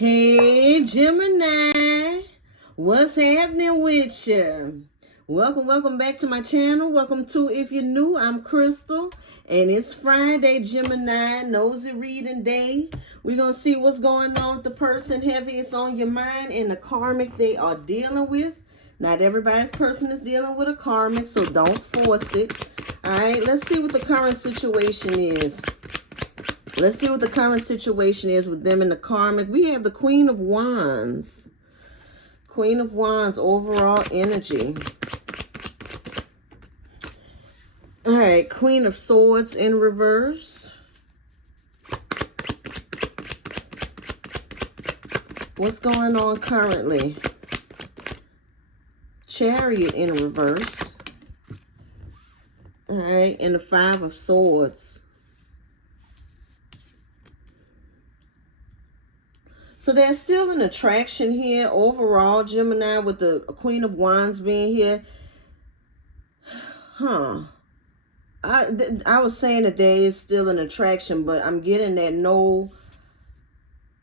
Hey Gemini, what's happening with you? Welcome back to my channel. Welcome to, if you're new, I'm Crystal, and it's Friday, Gemini, nosy reading day. We're going to see what's going on with the person heaviest on your mind and the karmic they are dealing with. Not everybody's person is dealing with a karmic, so don't force it. All right, let's see what the current situation is. Let's see what the current situation is with them and the karmic. We have the Queen of Wands. Queen of Wands, overall energy. All right, Queen of Swords in reverse. What's going on currently? Chariot in reverse. All right, and the Five of Swords. So there's still an attraction here overall, Gemini, with the Queen of Wands being here. I was saying that there is still an attraction, but I'm getting that no,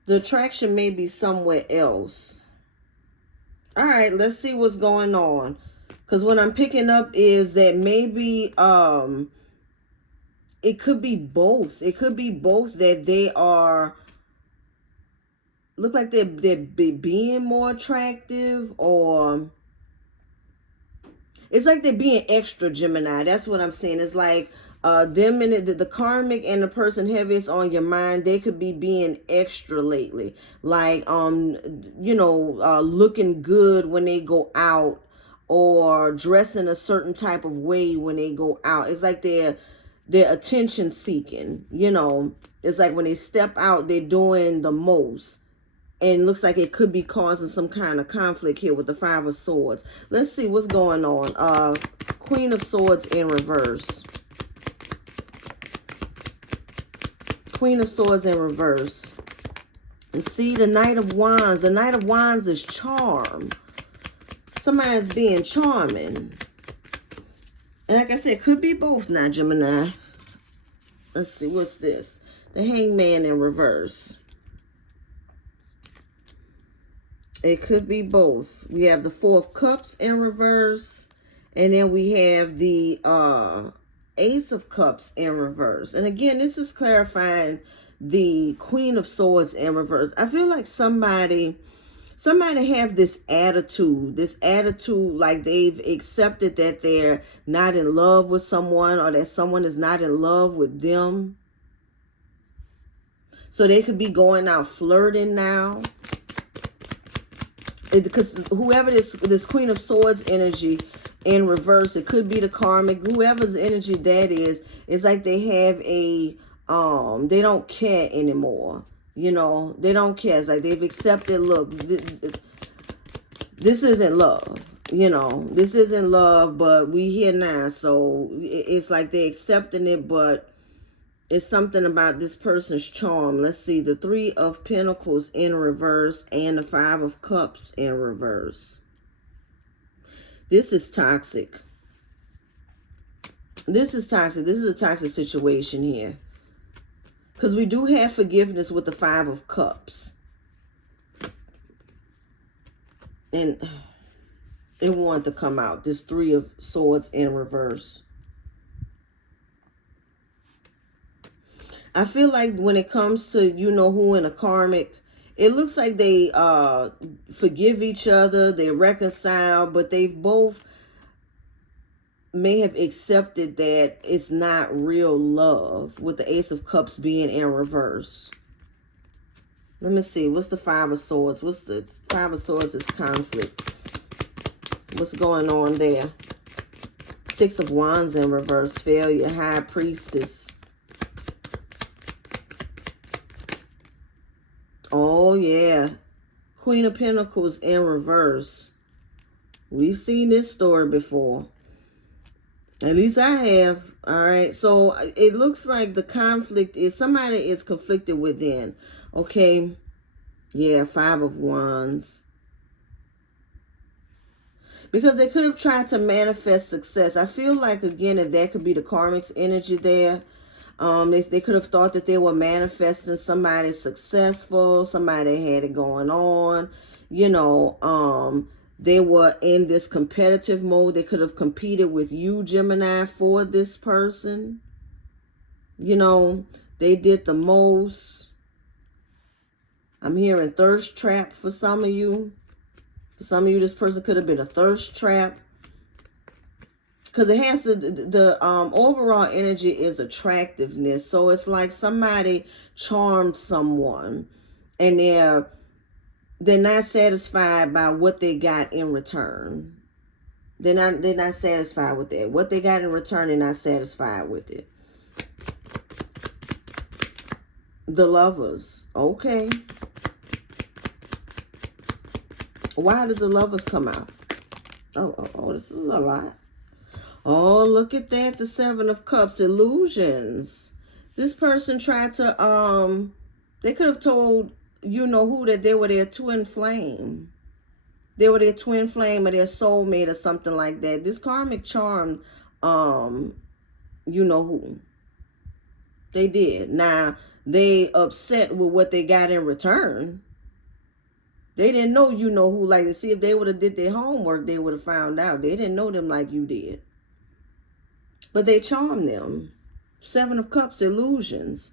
the attraction may be somewhere else. All right, let's see what's going on. Because what I'm picking up is that maybe it could be both. It could be both, that they are... look like they're being more attractive, or it's like they're being extra, Gemini. That's what I'm saying. It's like them and the karmic and the person heaviest on your mind, they could be being extra lately. Like, looking good when they go out, or dressing a certain type of way when they go out. It's like they're attention seeking, It's like when they step out, they're doing the most. And looks like it could be causing some kind of conflict here with the Five of Swords. Let's see what's going on. Queen of Swords in reverse. Queen of Swords in reverse. And see the Knight of Wands. The Knight of Wands is charm. Somebody's being charming. And like I said, it could be both now, Gemini. Let's see, what's this? The Hangman in reverse. It could be both. We have the Four of Cups in reverse. And then we have the Ace of Cups in reverse. And again, this is clarifying the Queen of Swords in reverse. I feel like somebody have this attitude like they've accepted that they're not in love with someone, or that someone is not in love with them. So they could be going out flirting now. Because whoever this Queen of Swords energy in reverse, it could be the karmic, whoever's energy that is, it's like they have a, they don't care anymore. They don't care. It's like they've accepted, look, this isn't love. This isn't love, but we here now. So it's like they're accepting it, but it's something about this person's charm. Let's see, the Three of Pentacles in reverse and the Five of Cups in reverse. This is toxic. This is toxic. This is a toxic situation here. Because we do have forgiveness with the Five of Cups. And it wanted to come out. This Three of Swords in reverse. I feel like when it comes to, who in a karmic, it looks like they forgive each other, they reconcile, but they both may have accepted that it's not real love, with the Ace of Cups being in reverse. Let me see. What's the Five of Swords? What's the Five of Swords is conflict. What's going on there? Six of Wands in reverse. Failure. High Priestess. Oh, yeah. Queen of Pentacles in reverse. We've seen this story before. At least I have. All right. So it looks like the conflict is somebody is conflicted within. Okay. Yeah. Five of Wands. Because they could have tried to manifest success. I feel like, again, that could be the karmic's energy there. They could have thought that they were manifesting somebody successful, somebody that had it going on. You know, they were in this competitive mode. They could have competed with you, Gemini, for this person. You know, they did the most. I'm hearing thirst trap for some of you. For some of you, this person could have been a thirst trap. Because it has to, the overall energy is attractiveness. So it's like somebody charmed someone and they're not satisfied by what they got in return. They're not satisfied with that. What they got in return, they're not satisfied with it. The Lovers. Okay. Why did the Lovers come out? Oh, this is a lot. Oh, look at that. The Seven of Cups. Illusions. This person tried to, they could have told you know who that they were their twin flame. They were their twin flame or their soulmate or something like that. This karmic charm, you know who. They did. Now, they upset with what they got in return. They didn't know you know who. Like, to see if they would have did their homework, they would have found out. They didn't know them like you did. But they charmed them. Seven of Cups, illusions.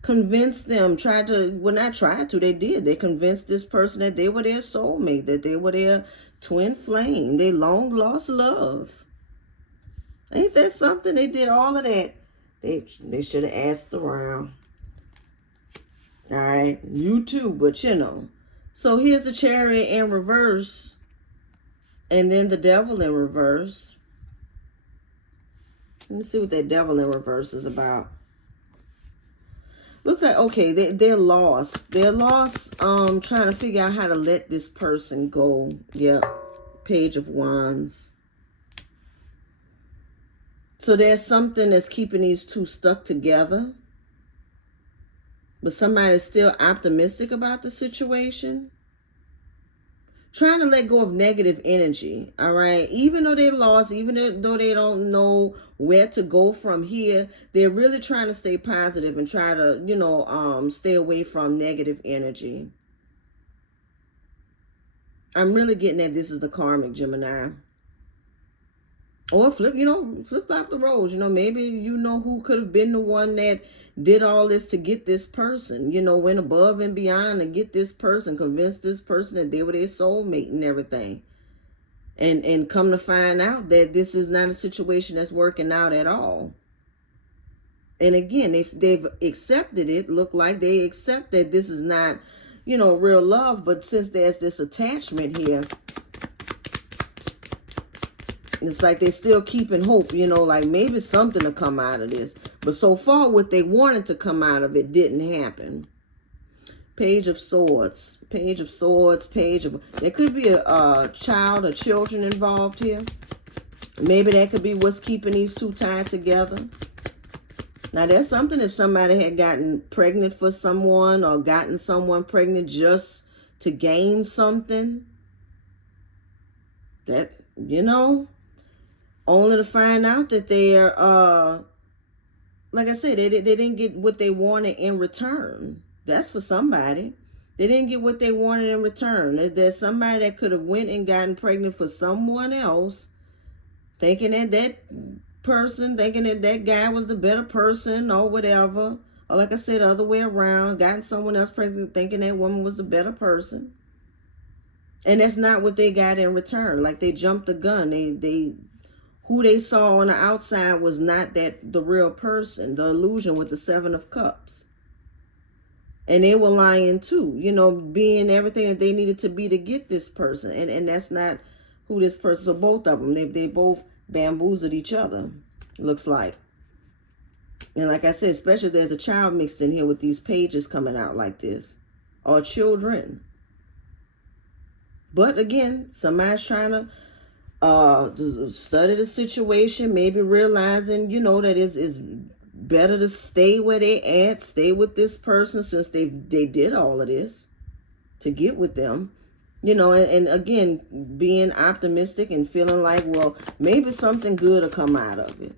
Convinced them, they did. They convinced this person that they were their soulmate, that they were their twin flame, their long lost love. Ain't that something? They did all of that. They should have asked around. All right, you too, but you know. So here's the Chariot in reverse, and then the Devil in reverse. Let me see what that Devil in reverse is about. Looks like, okay, they're lost. They're lost trying to figure out how to let this person go. Yep, Page of Wands. So there's something that's keeping these two stuck together. But somebody's still optimistic about the situation. Trying to let go of negative energy, all right? Even though they're lost, even though they don't know where to go from here, they're really trying to stay positive and try to, you know, stay away from negative energy. I'm really getting at this is the karmic Gemini. Or flip flop the roles. You know, maybe you know who could have been the one that did all this to get this person. You know, went above and beyond to get this person, convinced this person that they were their soulmate and everything. And come to find out that this is not a situation that's working out at all. And again, if they've accepted it, look like they accept that this is not, you know, real love. But since there's this attachment here, it's like they're still keeping hope, you know, like maybe something to come out of this. But so far, what they wanted to come out of it didn't happen. Page of Swords. Page of Swords. There could be a child or children involved here. Maybe that could be what's keeping these two tied together. Now, there's something if somebody had gotten pregnant for someone or gotten someone pregnant just to gain something. That, you know, only to find out that they're, like I said, they didn't get what they wanted in return. That's for somebody. They didn't get what they wanted in return. There's somebody that could have went and gotten pregnant for someone else, thinking that that guy was the better person or whatever. Or like I said, the other way around, gotten someone else pregnant, thinking that woman was the better person. And that's not what they got in return. Like they jumped the gun. Who they saw on the outside was not the real person. The illusion with the Seven of Cups. And they were lying too. You know, being everything that they needed to be to get this person. And that's not who this person. So both of them, they both bamboozled each other, looks like. And like I said, especially if there's a child mixed in here with these pages coming out like this. Or children. But again, somebody's trying to study the situation, maybe realizing, you know, that it's better to stay where they at, stay with this person since they did all of this to get with them, you know, and again, being optimistic and feeling like, well, maybe something good will come out of it.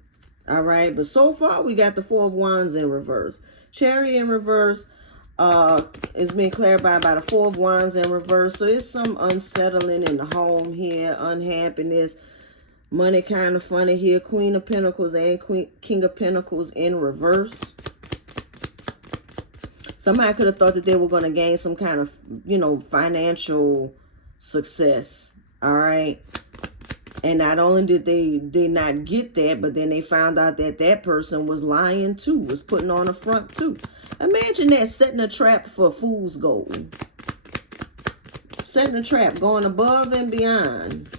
All right, but so far we got the Four of Wands in reverse. Chariot in reverse is being clarified by the Four of Wands in reverse. So it's some unsettling in the home here, unhappiness, money kind of funny here. Queen of Pentacles and King of Pentacles in reverse. Somebody could have thought that they were going to gain some kind of, you know, financial success. All right. And not only did they not get that, but then they found out that that person was lying too, was putting on a front too. Imagine that, setting a trap for fool's gold. Setting a trap, going above and beyond.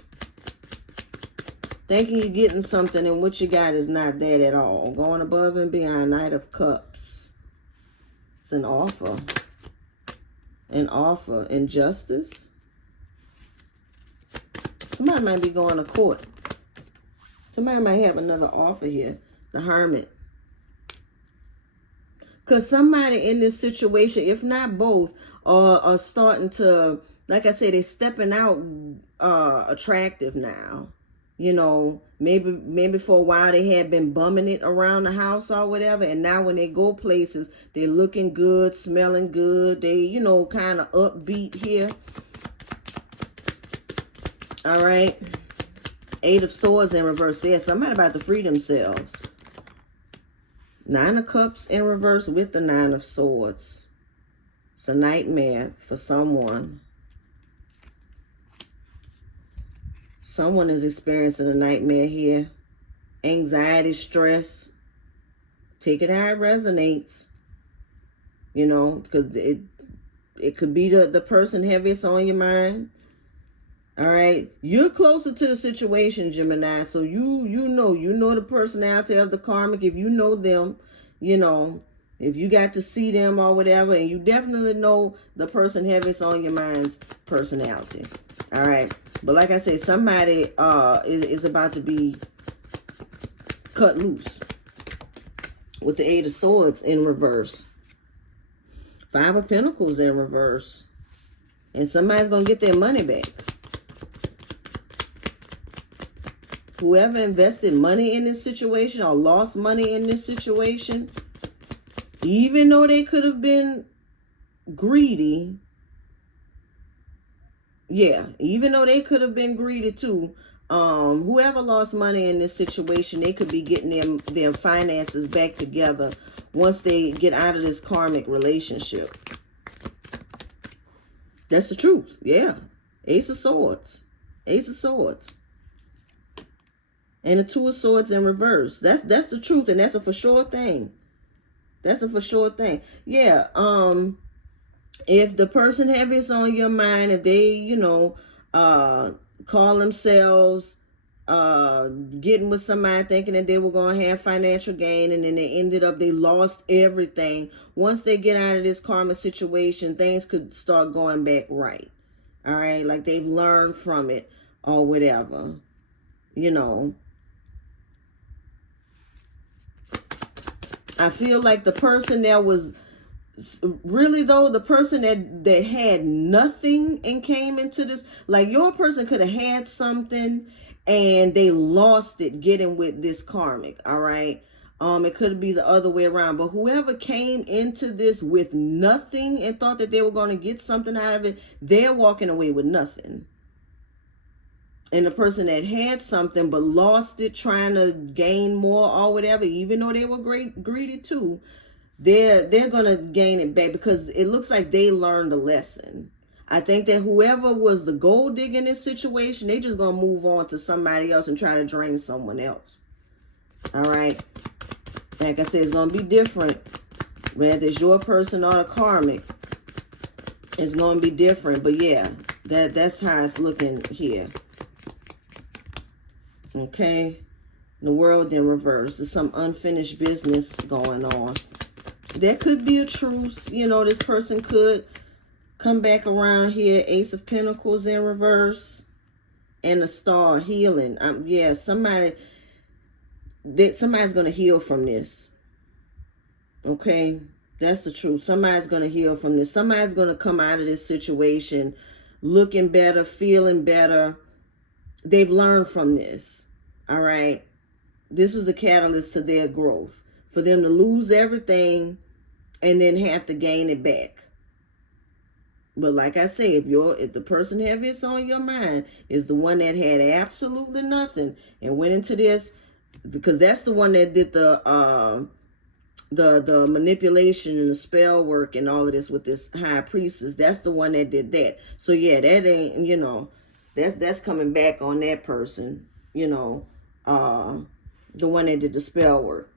Thinking you're getting something and what you got is not that at all. Going above and beyond. Knight of Cups. It's an offer. An offer. Injustice. Somebody might be going to court. Somebody might have another offer here. The Hermit. Because somebody in this situation, if not both, are starting to, like I said, they're stepping out attractive now. You know, maybe for a while they had been bumming it around the house or whatever. And now when they go places, they're looking good, smelling good. They, you know, kind of upbeat here. All right. Eight of Swords in reverse. Yeah, somebody about to free themselves. Nine of Cups in reverse with the Nine of Swords. It's a nightmare for someone. Someone is experiencing a nightmare here. Anxiety, stress. Take it how it resonates. You know, because it could be the person heaviest on your mind. All right, you're closer to the situation, Gemini. So you know the personality of the karmic. If you know them, you know, if you got to see them or whatever, and you definitely know the person heaviest on your mind's personality. All right, but like I said, somebody is about to be cut loose with the Eight of Swords in reverse. Five of Pentacles in reverse, and somebody's gonna get their money back. Whoever invested money in this situation or lost money in this situation, even though they could have been greedy, yeah, even though they could have been greedy too, whoever lost money in this situation, they could be getting their finances back together once they get out of this karmic relationship. That's the truth, yeah. Ace of Swords. Ace of Swords. And the Two of Swords in reverse. That's the truth, and that's a for sure thing. That's a for sure thing. Yeah, if the person heaviest on your mind, if they, you know, call themselves getting with somebody thinking that they were going to have financial gain, and then they lost everything. Once they get out of this karma situation, things could start going back right. All right, like they've learned from it or whatever, you know. I feel like the person that was really, though, the person that had nothing and came into this, like your person could have had something and they lost it getting with this karmic. All right. It could be the other way around, but whoever came into this with nothing and thought that they were going to get something out of it, they're walking away with nothing. And the person that had something but lost it trying to gain more or whatever, even though they were greedy too, they're going to gain it back because it looks like they learned a lesson. I think that whoever was the gold digger in this situation, they just going to move on to somebody else and try to drain someone else. All right. Like I said, it's going to be different. Whether it's your person or the karmic, it's going to be different. But yeah, that's how it's looking here. Okay, the World in reverse. There's some unfinished business going on. There could be a truce. You know, this person could come back around here. Ace of Pentacles in reverse. And the Star, healing. Yeah, somebody's going to heal from this. Okay, that's the truth. Somebody's going to heal from this. Somebody's going to come out of this situation looking better, feeling better. They've learned from this. All right. this was a catalyst to their growth. For them to lose everything and then have to gain it back. But like I say, if the person heaviest on your mind is the one that had absolutely nothing and went into this, because that's the one that did the manipulation and the spell work and all of this with this high priestess. That's the one that did that. So yeah, that ain't, you know, that's coming back on that person, you know, the one that did the spell work.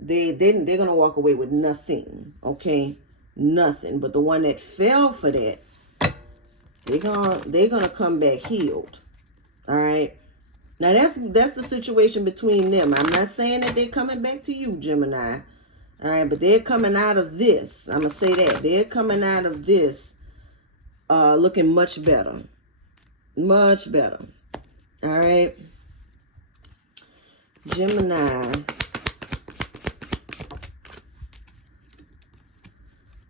They're gonna walk away with nothing, okay? Nothing. But the one that fell for that, they're gonna come back healed. All right. Now that's the situation between them. I'm not saying that they're coming back to you, Gemini. All right, but they're coming out of this. I'm gonna say that they're coming out of this looking much better. Much better. All right. Gemini.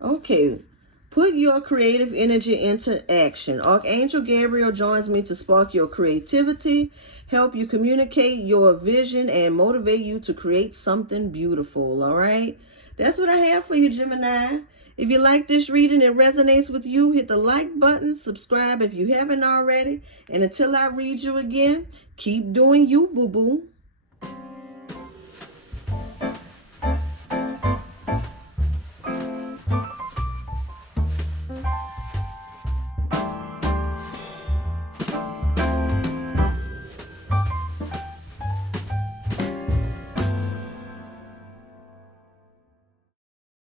Okay. Put your creative energy into action. Archangel Gabriel joins me to spark your creativity, help you communicate your vision, and motivate you to create something beautiful. All right. That's what I have for you, Gemini. If you like this reading and it resonates with you, hit the like button, subscribe if you haven't already. And until I read you again, keep doing you, boo-boo.